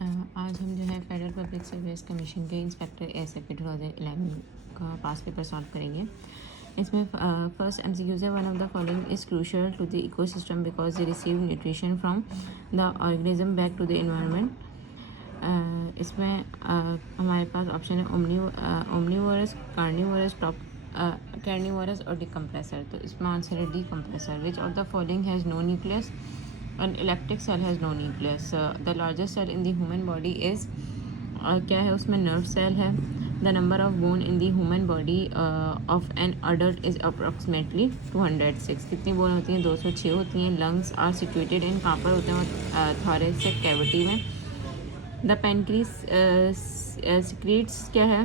आज हम जो है फेडरल पब्लिक सर्विस कमीशन के इंस्पेक्टर ASAP 2011 का पास पेपर सॉल्व करेंगे। इसमें फर्स्ट MCQs है, one of the following is crucial to the ecosystem because they receive nutrition from the organism back to the environment. इसमें हमारे पास option है omnivorous, carnivorous, top carnivorous और decompressor. तो इसमें आंसर है decompressor. Which of the following has no nucleus? An electric cell has no nucleus. The largest cell in the human body is क्या है उसमें nerve cell है. The number of bone in the human body of an adult is approximately 206. कितनी bone होती हैं? 206 होती हैं. Lungs are situated in कहाँ पर होते हैं? thoracic cavity में. The pancreas secretes क्या है?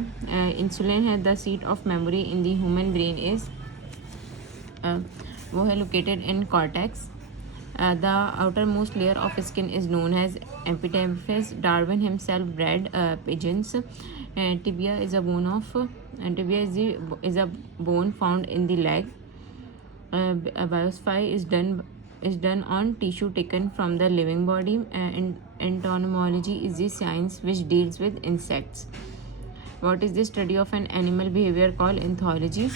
Insulin है. The seat of memory in the human brain is वो है located in cortex. The outermost layer of skin is known as epidermis. Darwin himself bred pigeons. Tibia is a bone found in the leg. Biopsy is done on tissue taken from the living body. Entomology is the science which deals with insects. What is the study of an animal behavior called? Ethology.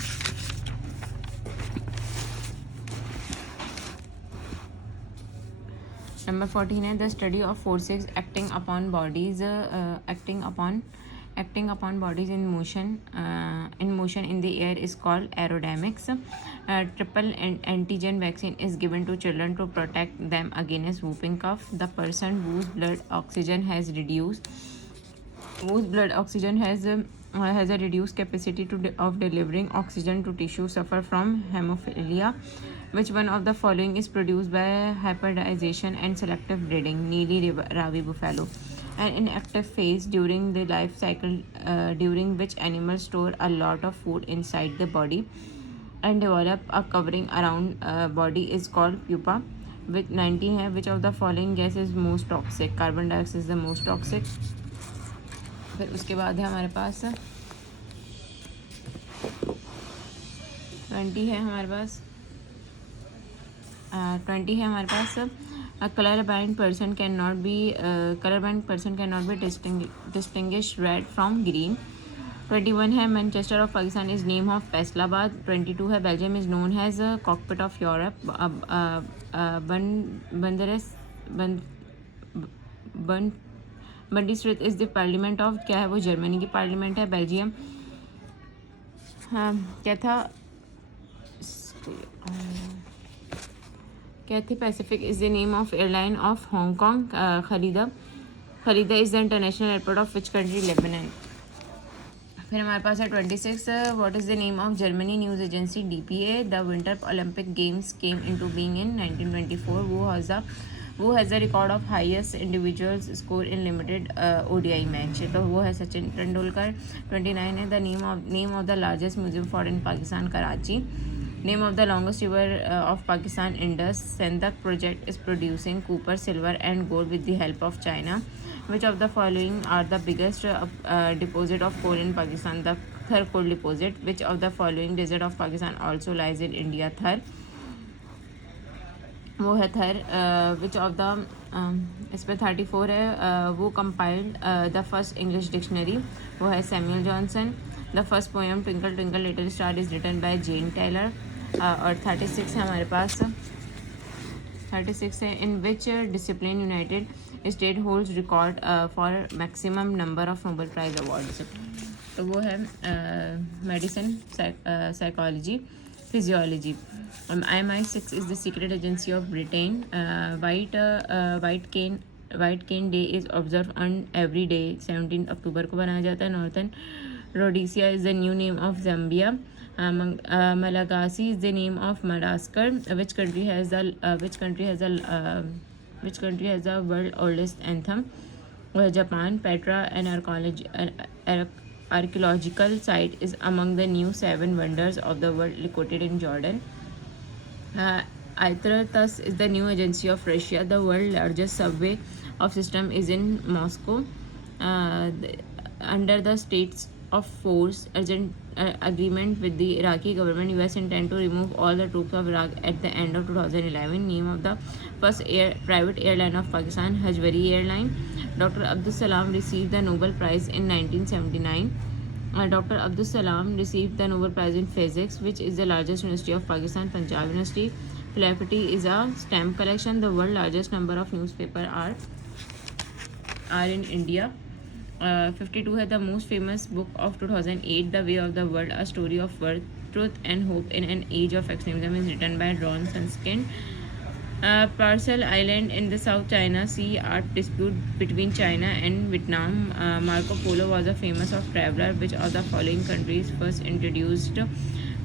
Number 14 है the study of forces acting upon bodies in motion in the air is called aerodynamics. Triple antigen vaccine is given to children to protect them against whooping cough. The person whose blood oxygen has a reduced capacity of delivering oxygen to tissue suffer from hemophilia. Which one of the following is produced by hybridization and selective breeding? Neely Ravi buffalo. An inactive phase during the life cycle during which animals store a lot of food inside the body and develop a covering around body is called pupa. With 19 है which of the following gas is most toxic? Carbon dioxide is the most toxic. फिर उसके बाद है हमारे पास 20 है हमारे पास 20 है हमारे पास colorblind person cannot be distinguish red from green. 21 है Manchester of Pakistan is name of Faisalabad. 22 है Belgium is known as cockpit of Europe. Bundesrat is the parliament of क्या है वो जर्मनी की पार्लियामेंट है. बेल्जियम क्या था Cathay Pacific is the name of airline of Hong Kong. Khalida is the international airport of which country? Lebanon. फिर हमारे पास है 26 what is the name of Germany news agency? DPA. The Winter Olympic Games came into being in 1924. Who has the record of highest individuals score in limited ODI match? तो वो है सचिन तेंदुलकर. 29 है the name of the largest museum for in Pakistan, Karachi. Name of the longest river of Pakistan, Indus. Sendak project is producing copper, silver and gold with the help of China. Which of the following are the biggest deposit of coal in Pakistan? The Thar coal deposit. Which of the following desert of Pakistan also lies in India? Thar. वो है थर. विच of the इस पर 34 है वो compiled the first English dictionary. वो है Samuel Johnson. The first poem twinkle twinkle little star is written by Jane Taylor. और 36 है हमारे पास 36 है in which discipline United States holds record for maximum number of Nobel prize awards. तो वो है medicine, psychology, physiology. MI6 is the secret agency of Britain. White cane day is observed on every day 17 अक्टूबर को बनाया जाता है. Northern Rhodesia is the new name of Zambia. Malagasy is the name of Madagascar. Which country has the world oldest anthem? Japan. Petra, an archaeological site, is among the new 7 wonders of the world located in Jordan. Aerotas is the new agency of Russia. The world's largest subway of system is in Moscow. Under the states of force, agreement with the Iraqi government, US intend to remove all the troops of Iraq at the end of 2011. Name of the first private airline of Pakistan, Hajwari Airline. Dr. Abdul Salam received the Nobel Prize in 1979. Dr. Abdul Salam received the Nobel Prize in Physics, which is the largest university of Pakistan, Punjab University. Philadelphia is a stamp collection. The world largest number of newspaper are in India. 52 है the most famous book of 2008, The Way of the World, a story of birth, truth and hope in an age of extremism, is written by Ron Sunskind. Parcel Island in the South China Sea, art dispute between China and Vietnam. Marco Polo was a famous of traveler. Which of the following countries first introduced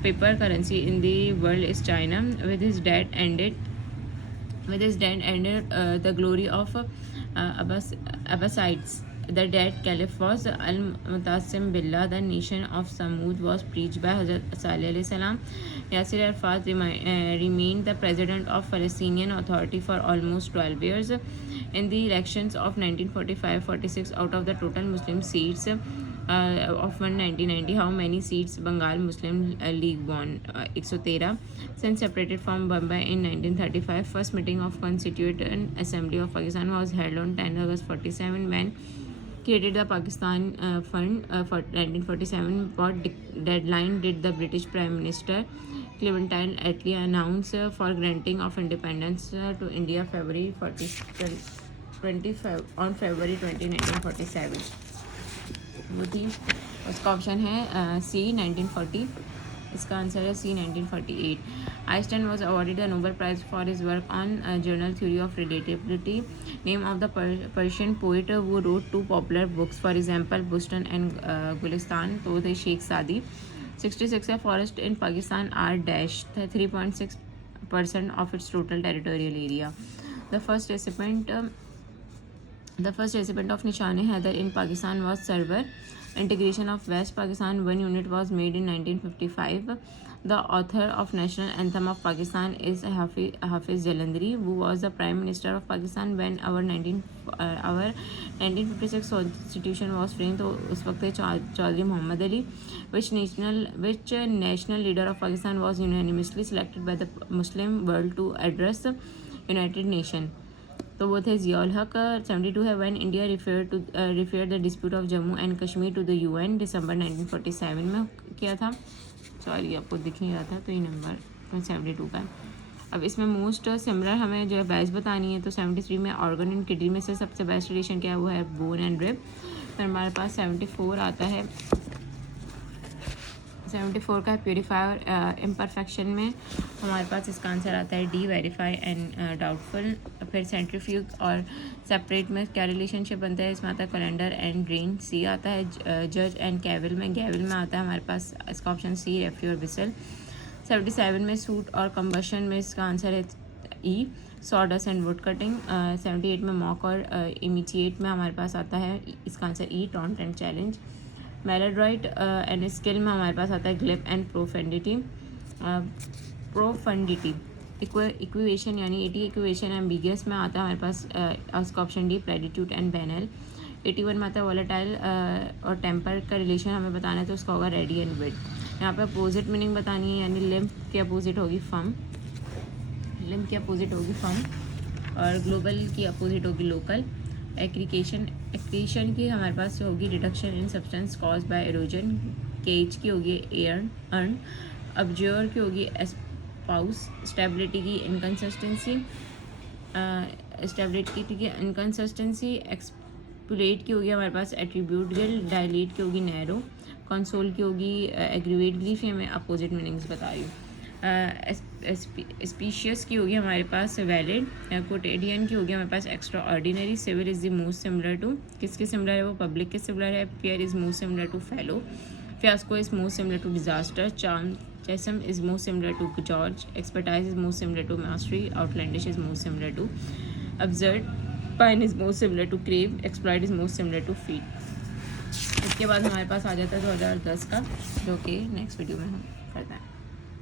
paper currency in the world is China. With his death ended the glory of Abbasides. The dead caliph was Al-Mutasim Billah. The nation of Samud was preached by Hazrat Salih alayhi salam. Yasir Arafat remained the president of Palestinian Authority for almost 12 years. In the elections of 1945-46, out of the total Muslim seats of 1990, how many seats Bengal Muslim League won? 113. Since separated from Bombay in 1935, first meeting of Constituent Assembly of Pakistan was held on 10 August 47 when created the Pakistan Fund for 1947. What deadline did the British Prime Minister Clementine Attlee announce for granting of independence to India February 20, on February 20, 1947? वो थी, उसका option है सी 1940. इसका answer है सी 1948. Einstein was awarded the Nobel Prize for his work on general theory of relativity. Name of the Persian poet who wrote two popular books, for example Bustan and Gulistan. तो थे शेख सादी. 66 forests in Pakistan are dash 3.6% of its total territorial area. The first recipient of Nishan-e-Haider in Pakistan was Server. Integration of West Pakistan 1 unit was made in 1955. The author of National Anthem of Pakistan is Hafiz Jalandhari, who was the Prime Minister of Pakistan when our 1956 Constitution was framed. तो उस वक्त Chaudhary Mohammad Ali. Which national leader of Pakistan was unanimously selected by the Muslim world to address the United Nations? तो वो थे ज़ियाउल हक. 72 है when India referred the dispute of Jammu and Kashmir to the UN. दिसंबर 1947 में किया था. सॉरी आपको दिख नहीं रहा था, तो ये नंबर 72 का है. अब इसमें मोस्ट सिमिलर हमें जो है बेस्ट बतानी है. तो 73 में ऑर्गन एंड किडनी में से सबसे बेस्ट रिलेशन क्या हुआ है? Bone and rib. फिर हमारे पास 74 आता है. 74 का प्योरीफायर इम्परफेक्शन में हमारे पास इसका आंसर आता है डी, वेरीफाई एंड डाउटफुल. फिर सेंट्रीफ्यूग और सेपरेट में क्या रिलेशनशिप बनता है? इसमें आता है कैलेंडर एंड ड्रेन. सी आता है जज एंड गैवल में आता है हमारे पास इसका ऑप्शन सी, रेफ्री और विसल. 77 में सूट और कंबशन में इसका आंसर है ई, सॉडस एंड वुड कटिंग. 78 में मॉक और इमीडिएट में हमारे पास आता है इसका answer E, taunt and challenge. Maladroit and skill में हमारे पास आता है ग्लिप एंड प्रोफंडिटी. इक्वेशन यानी 80 इक्वेशन एम्बिगियस में आता है हमारे पास उसका option D, platitude and banal. 81 में आता है वॉलेटाइल और टेम्पर का रिलेशन हमें बताना है, तो उसका होगा रेडी एंड विड. यहाँ पे अपोजिट मीनिंग बतानी है, यानी लिम्फ की अपोजिट होगी फम, और ग्लोबल की अपोजिट होगी लोकल. एक्रीशन की हमारे पास होगी reduction in substance cause by erosion. केज की होगी अर्न. अब्जोर की होगी एस्पाउस. स्टेबिलिटी की इनकन्सिस्टेंसी. एक्सपुलेट की होगी हमारे पास एट्रीब्यूटल. डायलेट की होगी नैरो. कंसोल की होगी एग्रीवेटली. फिर मैं अपोजिट मीनिंग्स बता रही हूँ. स्पीशियस की होगी हमारे पास वैलिड. कोटेडियन की होगी हमारे पास extraordinary. Civil is the most similar to, किसके सिमिलर है? वो पब्लिक के सिमिलर है. Peer is most similar to fellow. Fiasco is most similar to disaster. Chasm is most similar to gorge. Expertise is most similar to mastery. Outlandish is most similar to absurd. Pine is most similar to crave. Exploit is most similar to feat. इसके बाद हमारे पास आ जाता है 2010 का, जो कि next video में हम करते हैं.